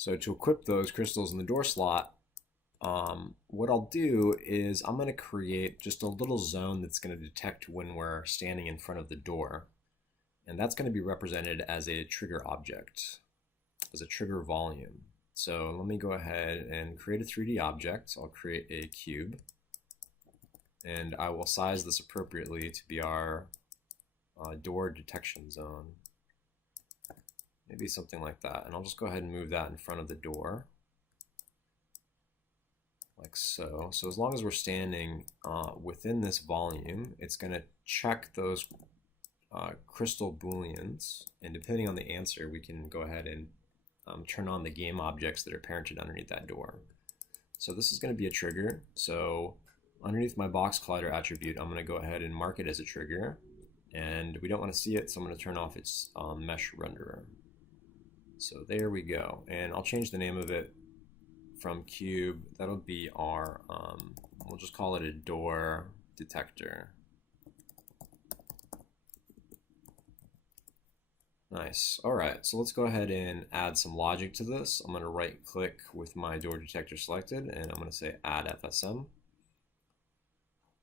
So to equip those crystals in the door slot, what I'll do is I'm going to create just a little zone that's going to detect when we're standing in front of the door. And that's going to be represented as a trigger object, as a trigger volume. So let me go ahead and create a 3D object. I'll create a cube. And I will size this appropriately to be our door detection zone. Maybe something like that. And I'll just go ahead and move that in front of the door. Like so. So as long as we're standing within this volume, it's going to check those crystal booleans. And depending on the answer, we can go ahead and turn on the game objects that are parented underneath that door. So this is going to be a trigger. So underneath my box collider attribute, I'm going to go ahead and mark it as a trigger. And we don't want to see it, so I'm going to turn off its mesh renderer. So there we go. And I'll change the name of it from cube. That'll be our, we'll just call it a door detector. Nice. All right, so let's go ahead and add some logic to this. I'm going to right click with my door detector selected, and I'm going to say add FSM.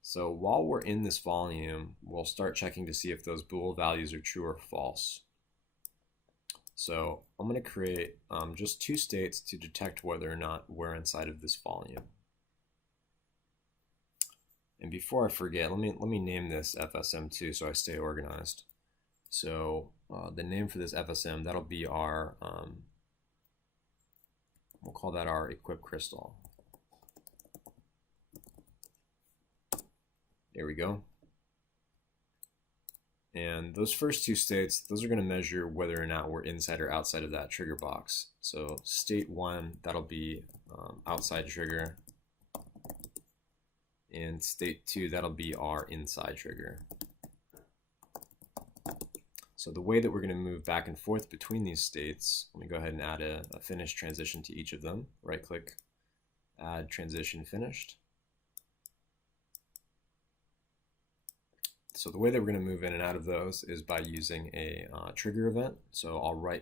So while we're in this volume, we'll start checking to see if those bool values are true or false. So I'm going to create just two states to detect whether or not we're inside of this volume. And before I forget, let me name this FSM2 so I stay organized. So the name for this FSM, that'll be our, we'll call that our equip crystal. There we go. And those first two states, those are going to measure whether or not we're inside or outside of that trigger box. So state 1, that'll be outside trigger. And state 2, that'll be our inside trigger. So the way that we're going to move back and forth between these states, let me go ahead and add a finished transition to each of them. Right click, add transition finished. So the way that we're going to move in and out of those is by using a trigger event. So I'll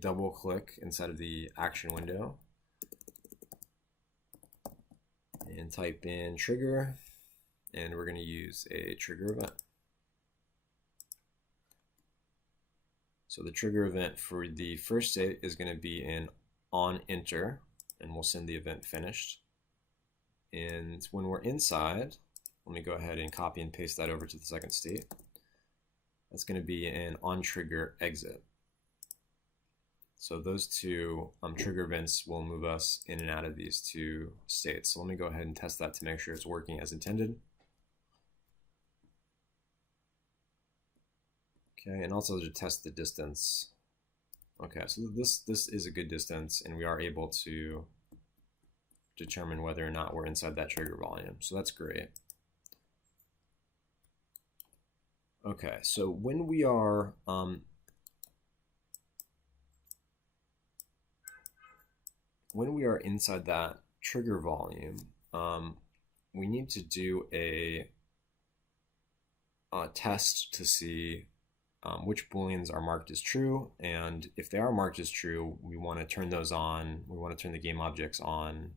double click inside of the action window and type in trigger, and we're going to use a trigger event. So the trigger event for the first state is going to be an on enter, and we'll send the event finished. And when we're inside, let me go ahead and copy and paste that over to the second state. That's going to be an on trigger exit. So those two trigger events will move us in and out of these two states. So let me go ahead and test that to make sure it's working as intended. Okay, and also to test the distance. Okay, so this is a good distance, and we are able to determine whether or not we're inside that trigger volume. So that's great. Okay, so when we are inside that trigger volume, we need to do a test to see which booleans are marked as true, and if they are marked as true, we want to turn those on. We want to turn the game objects on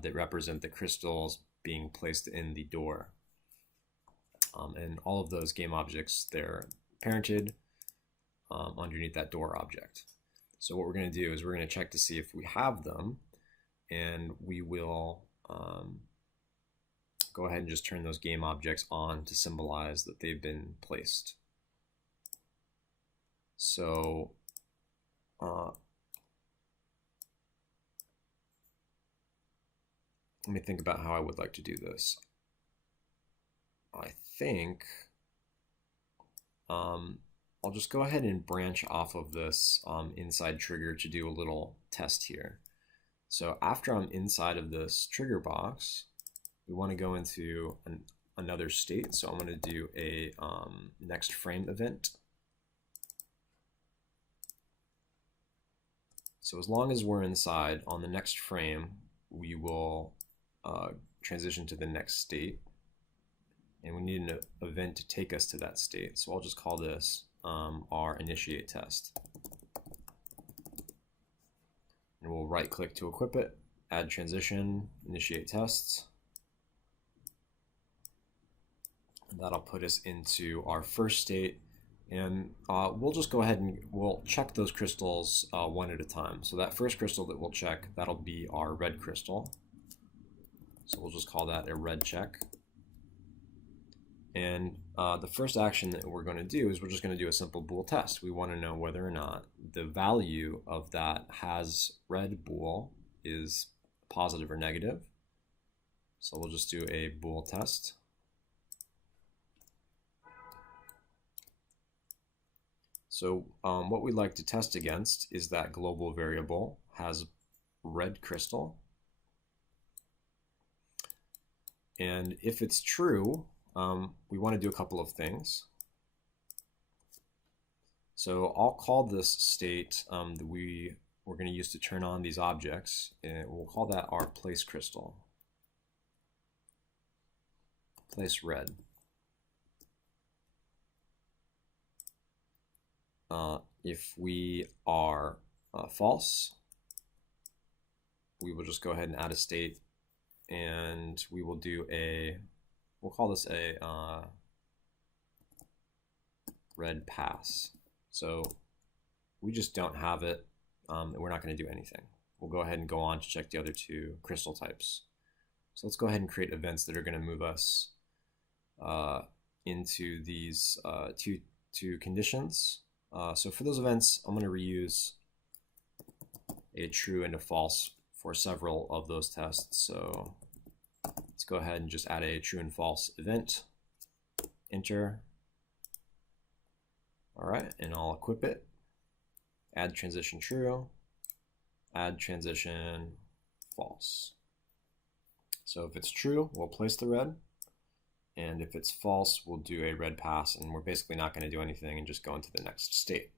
that represent the crystals being placed in the door. And all of those game objects, they're parented underneath that door object. So what we're going to do is we're going to check to see if we have them, and we will go ahead and just turn those game objects on to symbolize that they've been placed. So let me think about how I would like to do this. I think I'll just go ahead and branch off of this inside trigger to do a little test here. So after I'm inside of this trigger box, we want to go into another state. So I'm going to do a next frame event. So as long as we're inside, on the next frame, we will transition to the next state. And we need an event to take us to that state. So I'll just call this our initiate test. And right click to equip it, add transition, initiate tests. That'll put us into our first state, and we'll just go ahead and we'll check those crystals one at a time. So that first crystal that we'll check, that'll be our red crystal. So we'll just call that a red check. And the first action that we're going to do is we're just going to do a simple bool test. We want to know whether or not the value of that has red bool is positive or negative. So we'll just do a bool test. So what we'd like to test against is that global variable has red crystal. And if it's true, we want to do a couple of things. So I'll call this state that we're going to use to turn on these objects, and we'll call that our place crystal. Place red. If we are false, we will just go ahead and add a state, and we will do we'll call this a red pass. So we just don't have it, and we're not going to do anything. We'll go ahead and go on to check the other two crystal types. So let's go ahead and create events that are going to move us into these two conditions. So for those events, I'm going to reuse a true and a false for several of those tests. So let's go ahead and just add a true and false event, enter. All right, and I'll equip it, add transition true, add transition false. So if it's true, we'll place the red. And if it's false, we'll do a red pass, and we're basically not going to do anything and just go into the next state.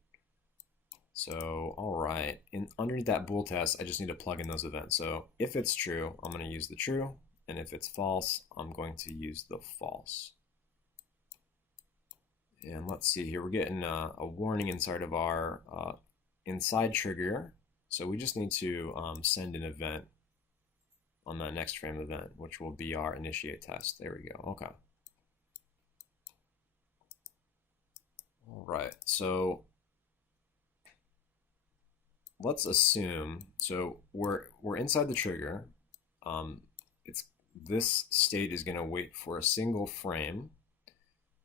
So, all right, underneath that bool test, I just need to plug in those events. So if it's true, I'm going to use the true, and if it's false, I'm going to use the false. And let's see here, we're getting a warning inside of our inside trigger. So we just need to send an event on that next frame event, which will be our initiate test. There we go. Okay. All right, so let's assume, so we're inside the trigger. This state is going to wait for a single frame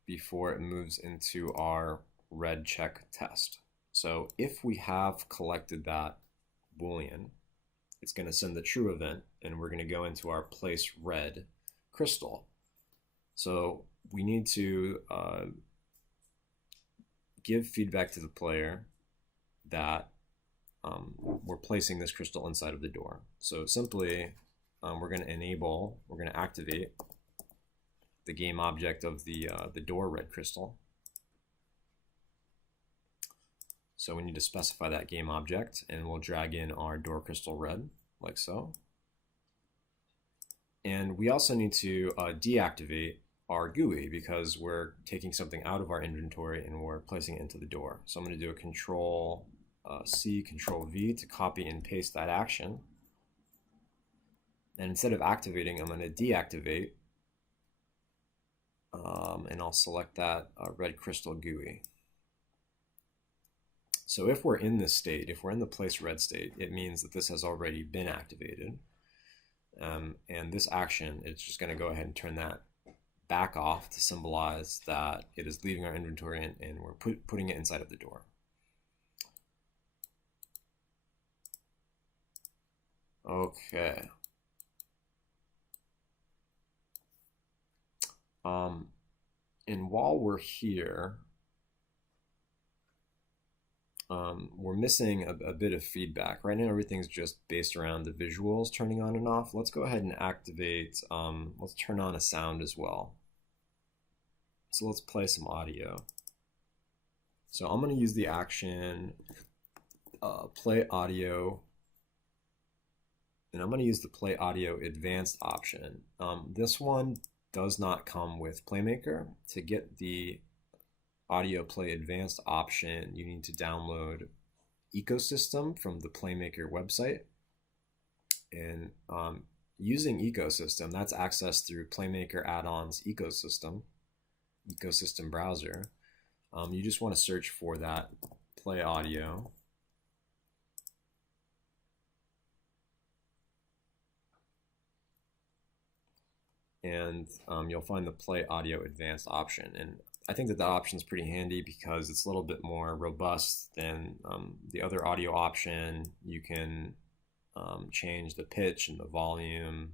before it moves into our red check test. So if we have collected that Boolean, it's going to send the true event, and we're going to go into our place red crystal. So we need to give feedback to the player that we're placing this crystal inside of the door. So simply, we're going to activate the game object of the door red crystal. So we need to specify that game object, and we'll drag in our door crystal red, like so. And we also need to deactivate our GUI because we're taking something out of our inventory and we're placing it into the door. So I'm going to do a Control C, Control V to copy and paste that action. And instead of activating, I'm going to deactivate, and I'll select that red crystal GUI. So if we're in this state, if we're in the place red state, it means that this has already been activated. And this action, it's just going to go ahead and turn that back off to symbolize that it is leaving our inventory and we're putting it inside of the door. Okay. And while we're here, we're missing a bit of feedback. Right now, everything's just based around the visuals turning on and off. Let's go ahead and activate, let's turn on a sound as well. So let's play some audio. So I'm going to use the action play audio, and I'm going to use the play audio advanced option. This one does not come with Playmaker. To get the audio play advanced option, you need to download Ecosystem from the Playmaker website. And using ecosystem, that's accessed through Playmaker add-ons ecosystem browser. You just want to search for that play audio. And you'll find the play audio advanced option. And I think that option is pretty handy because it's a little bit more robust than the other audio option. You can change the pitch and the volume.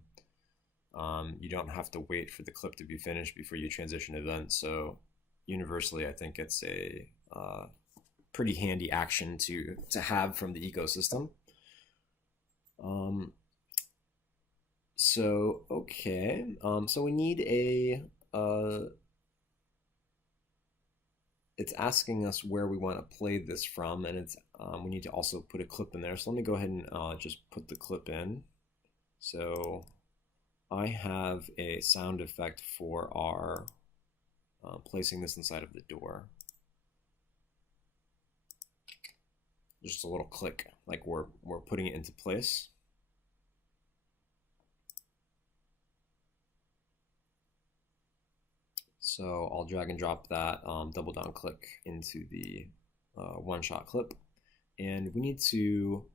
You don't have to wait for the clip to be finished before you transition events. So universally, I think it's a pretty handy action to have from the ecosystem. So okay, so we need a it's asking us where we want to play this from, and it's we need to also put a clip in there. So let me go ahead and just put the clip in. So I have a sound effect for our placing this inside of the door. Just a little click, like we're putting it into place. So I'll drag and drop that double down click into the one-shot clip. And we need to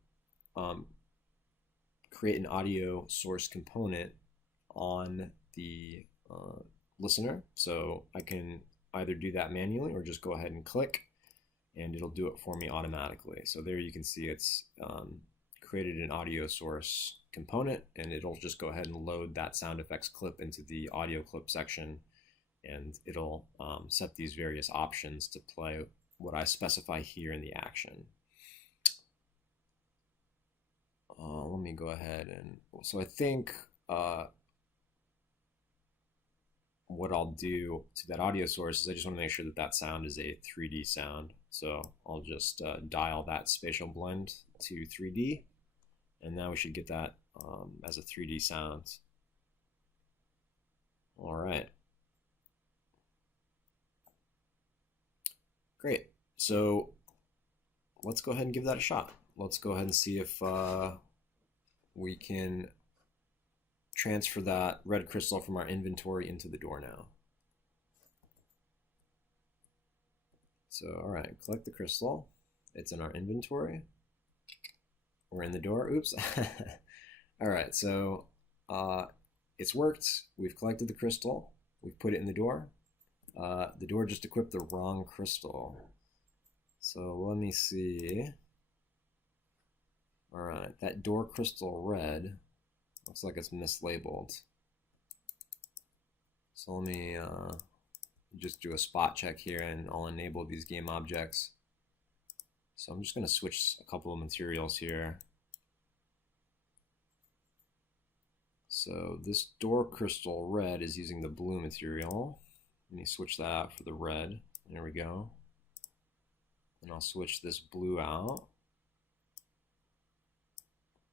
create an audio source component on the listener. So I can either do that manually or just go ahead and click and it'll do it for me automatically. So there you can see it's created an audio source component, and it'll just go ahead and load that sound effects clip into the audio clip section, and it'll set these various options to play what I specify here in the action. Let me go ahead and, so I think what I'll do to that audio source is I just want to make sure that that sound is a 3D sound. So I'll just dial that spatial blend to 3D, and now we should get that as a 3D sound. All right. Great. So let's go ahead and give that a shot. Let's go ahead and see if we can transfer that red crystal from our inventory into the door now. So, all right, collect the crystal. It's in our inventory. We're in the door. Oops. All right, so it's worked. We've collected the crystal. We've put it in the door. The door just equipped the wrong crystal. So let me see. All right, that door crystal red looks like it's mislabeled. So let me just do a spot check here, and I'll enable these game objects. So I'm just going to switch a couple of materials here. So this door crystal red is using the blue material. Let me switch that out for the red. There we go. And I'll switch this blue out.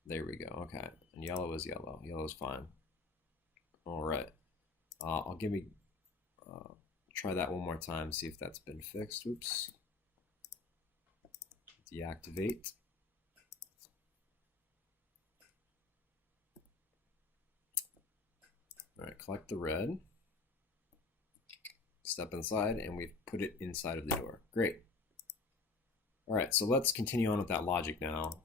There we go. Okay. And yellow is yellow. Yellow is fine. All right. I'll try that one more time, see if that's been fixed. Oops. Deactivate. All right, collect the red. Step inside, and we've put it inside of the door. Great. All right, so let's continue on with that logic now.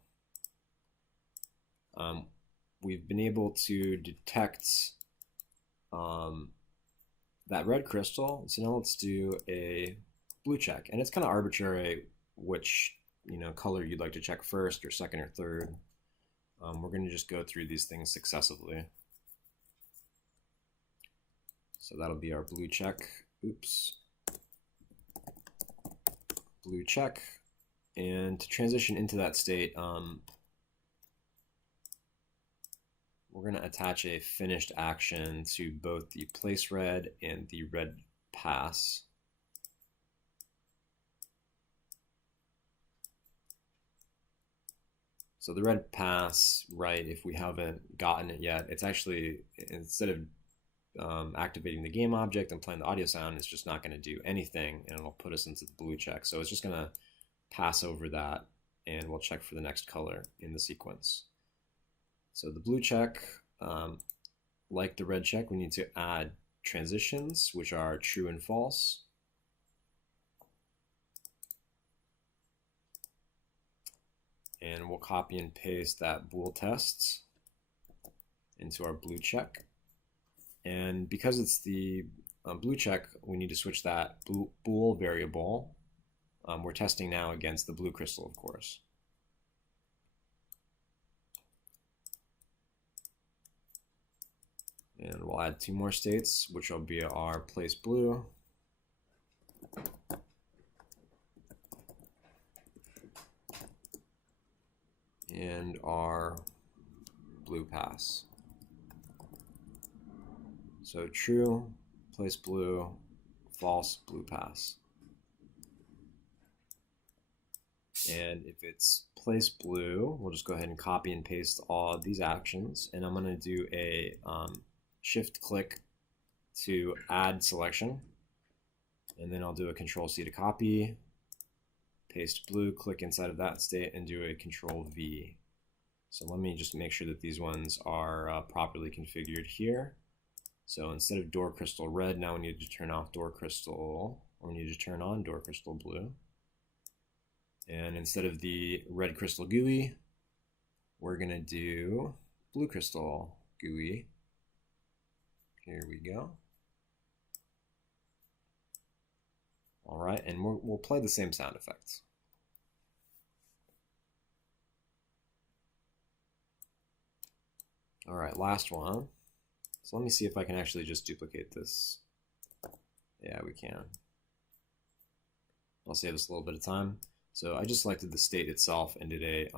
We've been able to detect that red crystal. So now let's do a blue check, and it's kind of arbitrary which color you'd like to check first or second or third. We're going to just go through these things successively. So that'll be our blue check. Oops. Blue check. And to transition into that state, we're going to attach a finished action to both the place red and the red pass. So the red pass, right, if we haven't gotten it yet, it's actually, instead of activating the game object and playing the audio sound, it's just not going to do anything, and it'll put us into the blue check. So it's just going to pass over that, and we'll check for the next color in the sequence. So the blue check, like the red check, we need to add transitions, which are true and false. And we'll copy and paste that bool test into our blue check. And because it's the blue check, we need to switch that bool variable. We're testing now against the blue crystal, of course. And we'll add 2 more states, which will be our place blue and our blue pass. So true, place blue, false, blue pass. And if it's place blue, we'll just go ahead and copy and paste all of these actions. And I'm going to do a shift click to add selection. And then I'll do a control C to copy, paste blue, click inside of that state, and do a control V. So let me just make sure that these ones are properly configured here. So instead of door crystal red, now we need to turn off door crystal, or we need to turn on door crystal blue. And instead of the red crystal GUI, we're going to do blue crystal GUI. Here we go. All right, and we'll play the same sound effects. All right, last one. So let me see if I can actually just duplicate this. Yeah, we can. I'll save us a little bit of time. So I just selected the state itself and did a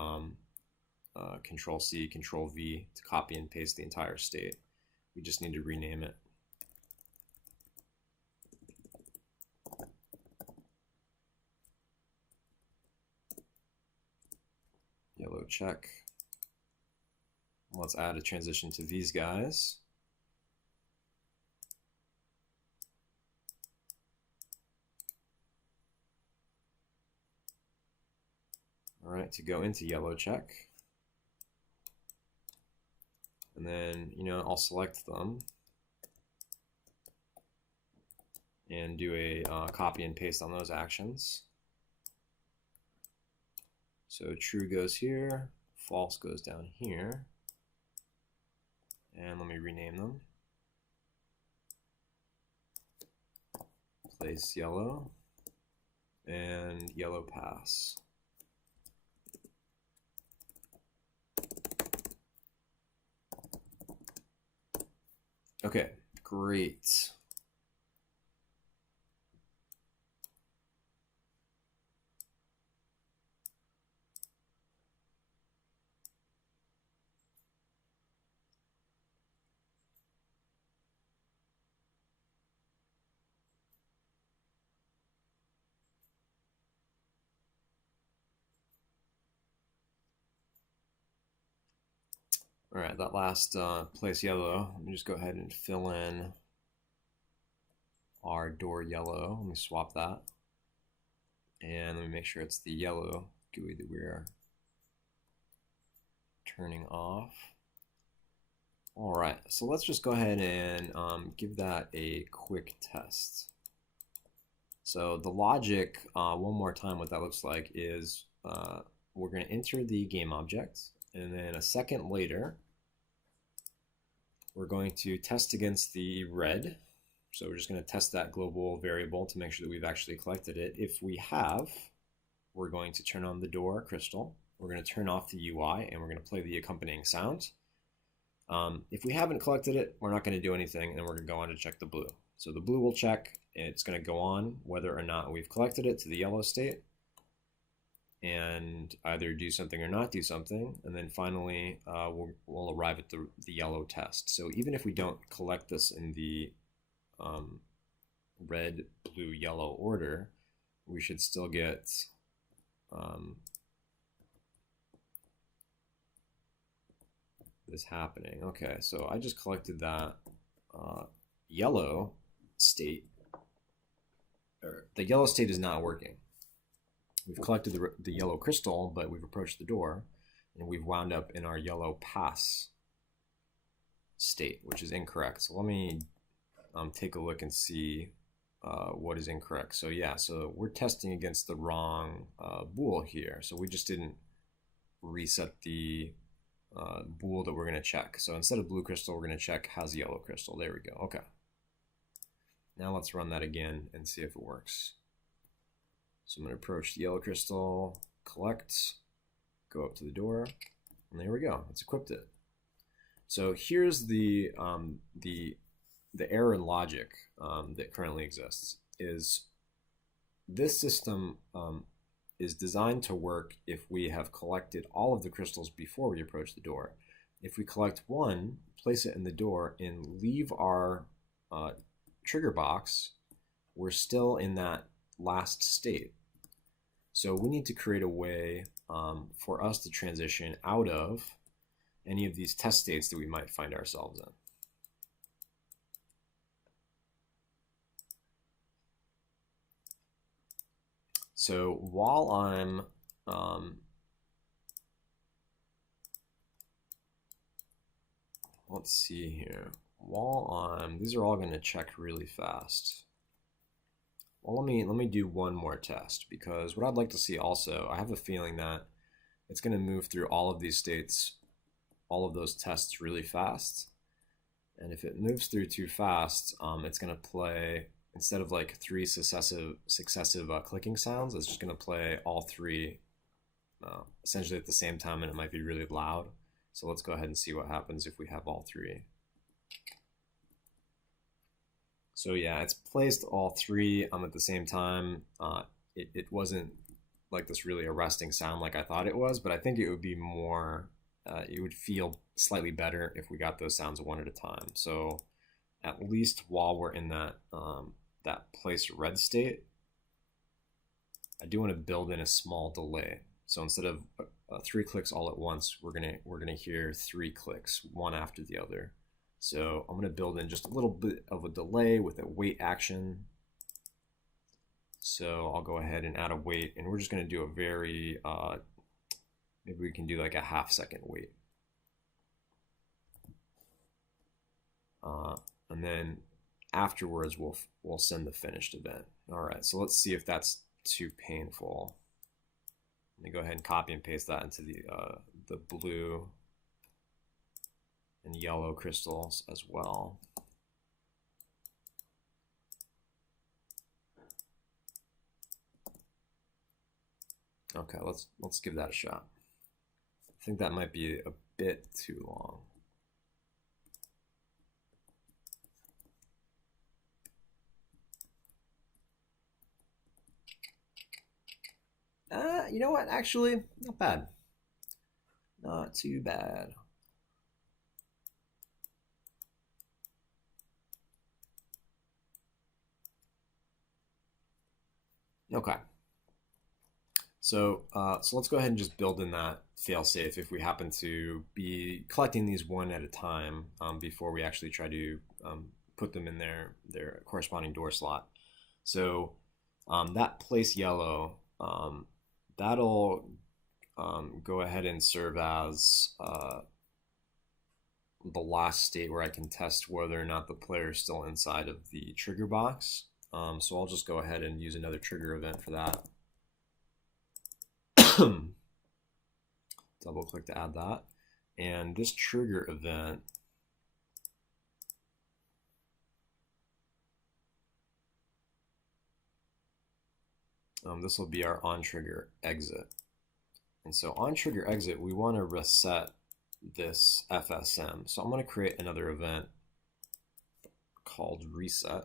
control C, control V to copy and paste the entire state. We just need to rename it. Yellow check. Let's add a transition to these guys. All right, to go into yellow check. And then, I'll select them and do a copy and paste on those actions. So true goes here, false goes down here. And let me rename them. Place yellow and yellow pass. Okay, great. All right, that last place yellow, let me just go ahead and fill in our door yellow. Let me swap that. And let me make sure it's the yellow GUI that we're turning off. All right, so let's just go ahead and give that a quick test. So the logic, one more time, what that looks like is we're going to enter the game object. And then a second later, we're going to test against the red. So we're just going to test that global variable to make sure that we've actually collected it. If we have, we're going to turn on the door crystal. We're going to turn off the UI, and we're going to play the accompanying sound. If we haven't collected it, we're not going to do anything, and we're going to go on to check the blue. So the blue will check. It's going to go on whether or not we've collected it to the yellow state, and either do something or not do something. And then finally, we'll arrive at the yellow test. So even if we don't collect this in the red, blue, yellow order, we should still get this happening. Okay, so I just collected that yellow state. Or the yellow state is not working. We've collected the yellow crystal, but we've approached the door, and we've wound up in our yellow pass state, which is incorrect. So let me take a look and see what is incorrect. So yeah, so we're testing against the wrong bool here. So we just didn't reset the bool that we're going to check. So instead of blue crystal, we're going to check has yellow crystal. There we go. Okay. Now let's run that again and see if it works. So I'm going to approach the yellow crystal, collect, go up to the door, and there we go. It's equipped it. So here's the error in logic that currently exists. Is this system is designed to work if we have collected all of the crystals before we approach the door. If we collect one, place it in the door, and leave our trigger box, we're still in that last state. So we need to create a way for us to transition out of any of these test states that we might find ourselves in. So while I'm let's see here. These are all going to check really fast. Well, let me do one more test, because what I'd like to see also, I have a feeling that it's going to move through all of these states, all of those tests really fast. And if it moves through too fast, it's going to play, instead of like 3 successive clicking sounds, it's just going to play all 3 essentially at the same time, and it might be really loud. So let's go ahead and see what happens if we have all 3. So yeah, it's placed all 3 at the same time. It wasn't like this really arresting sound like I thought it was, but I think it would be more, it would feel slightly better if we got those sounds one at a time. So at least while we're in that that place red state, I do want to build in a small delay. So instead of 3 clicks all at once, we're gonna hear 3 clicks, one after the other. So I'm gonna build in just a little bit of a delay with a wait action. So I'll go ahead and add a wait, and we're just gonna do a very, maybe we can do like a half-second wait. And then afterwards, we'll send the finished event. All right, so let's see if that's too painful. Let me go ahead and copy and paste that into the blue and yellow crystals as well. Okay, let's give that a shot. I think that might be a bit too long. You know what? Actually, not bad. Not too bad. Okay. So let's go ahead and just build in that failsafe if we happen to be collecting these one at a time before we actually try to put them in their corresponding door slot. So that place yellow, that'll go ahead and serve as the last state where I can test whether or not the player is still inside of the trigger box. So I'll just go ahead and use another trigger event for that. Double click to add that. And this trigger event, this will be our on trigger exit. And so on trigger exit, we want to reset this FSM. So I'm going to create another event called reset.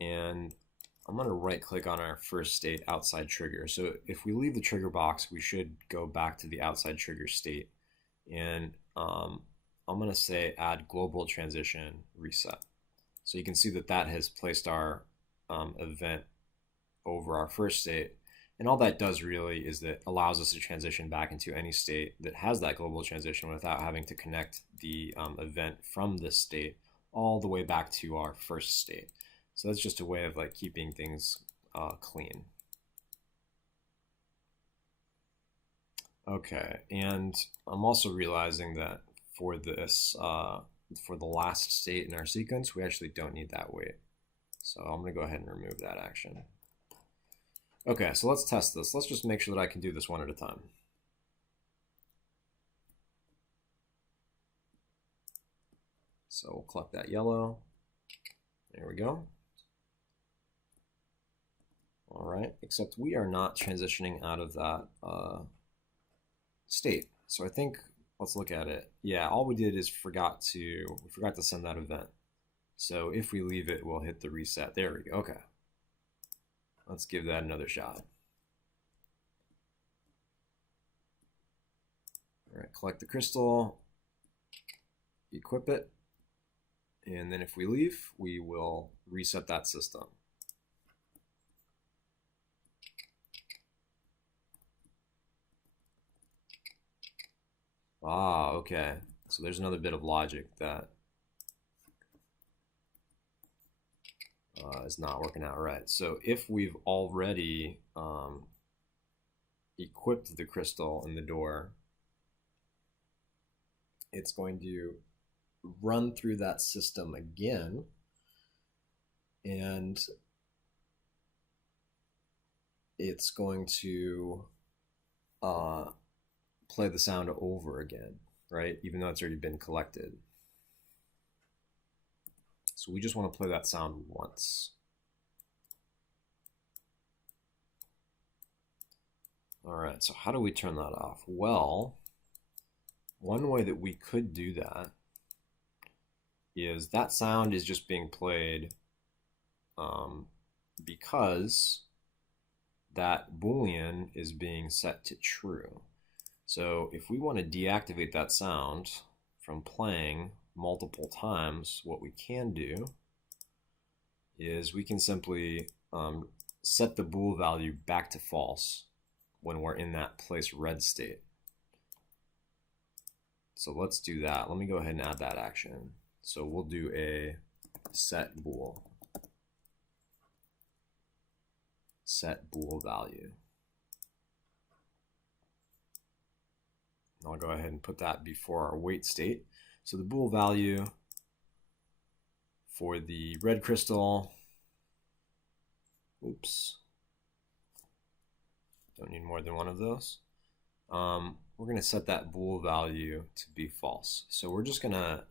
And I'm going to right click on our first state, outside trigger. So if we leave the trigger box, we should go back to the outside trigger state. And I'm going to say add global transition reset. So you can see that that has placed our event over our first state. And all that does really is that allows us to transition back into any state that has that global transition without having to connect the event from this state all the way back to our first state. So that's just a way of like keeping things clean. Okay, and I'm also realizing that for this, for the last state in our sequence, we actually don't need that wait. So I'm going to go ahead and remove that action. Okay, so let's test this. Let's just make sure that I can do this one at a time. So we'll collect that yellow. There we go. All right, except we are not transitioning out of that state. So I think, let's look at it. Yeah, all we did is forgot to send that event. So if we leave it, we'll hit the reset. There we go. Okay. Let's give that another shot. All right, collect the crystal, equip it, and then if we leave, we will reset that system. Ah, okay. So there's another bit of logic that is not working out right. So if we've already equipped the crystal in the door, it's going to run through that system again, and it's going to play the sound over again, right? Even though it's already been collected. So we just want to play that sound once. All right, so how do we turn that off? Well, one way that we could do that is that sound is just being played because that Boolean is being set to true. So if we want to deactivate that sound from playing multiple times, what we can do is we can simply set the bool value back to false when we're in that place red state. So let's do that. Let me go ahead and add that action. So we'll do a set bool value. I'll go ahead and put that before our wait state. So the bool value for the red crystal, oops, don't need more than one of those. We're going to set that bool value to be false. So we're just going to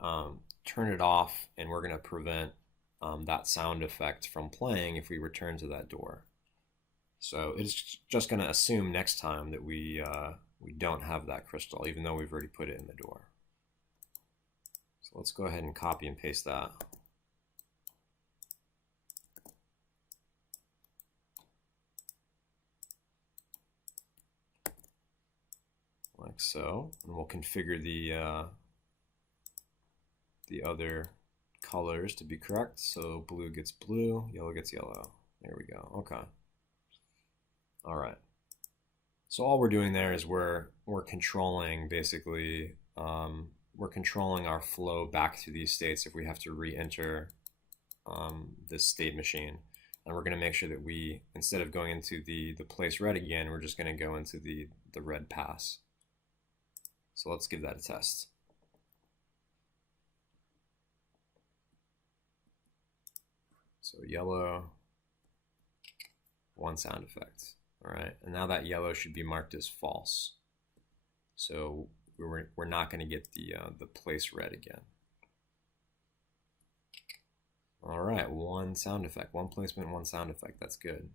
turn it off, and we're going to prevent that sound effect from playing if we return to that door. So it's just going to assume next time that we don't have that crystal, even though we've already put it in the door. So let's go ahead and copy and paste that. Like so, and we'll configure the other colors to be correct. So blue gets blue, yellow gets yellow. There we go. Okay. All right. So all we're doing there is we're controlling basically we're controlling our flow back through these states if we have to re-enter this state machine, and we're going to make sure that we, instead of going into the place red again, we're just going to go into the red pass. So let's give that a test. So yellow, one sound effect. All right, and now that yellow should be marked as false. So we're not going to get the place red again. All right, one sound effect, one placement, one sound effect. That's good.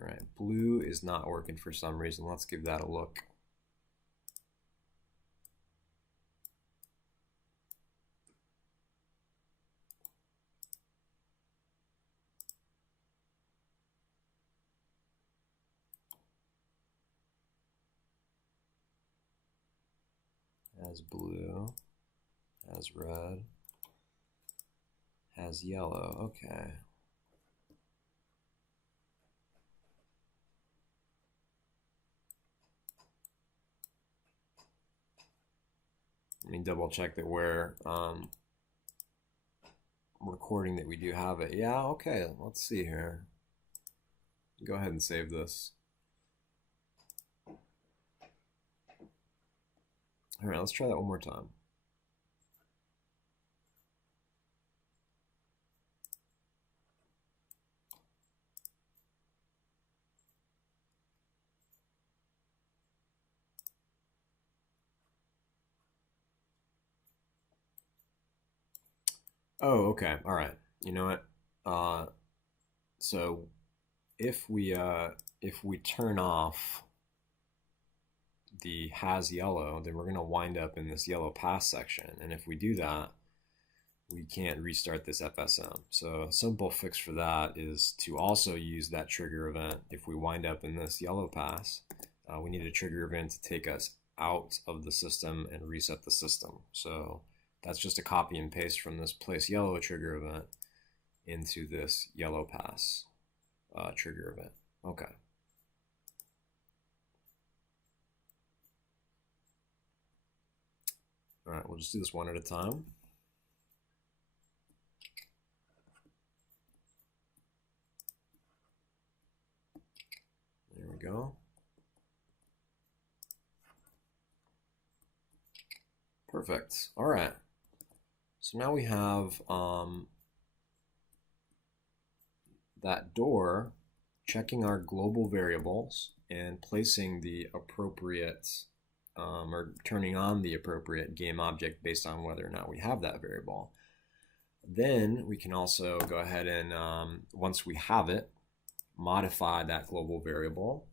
All right, blue is not working for some reason. Let's give that a look. Has blue, has red, has yellow. Okay. Let me double check that we're recording that we do have it. Yeah, okay, let's see here. Go ahead and save this. All right, let's try that one more time. Oh, okay. All right. You know what? So if we turn off the has yellow, then we're going to wind up in this yellow pass section. And if we do that, we can't restart this FSM. So a simple fix for that is to also use that trigger event. If we wind up in this yellow pass, we need a trigger event to take us out of the system and reset the system. So that's just a copy and paste from this place yellow trigger event into this yellow pass trigger event. Okay. All right, we'll just do this one at a time. There we go. Perfect. All right. So now we have that door checking our global variables and placing the appropriate or turning on the appropriate game object based on whether or not we have that variable. Then we can also go ahead and, once we have it, modify that global variable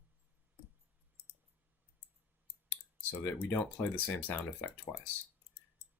so that we don't play the same sound effect twice.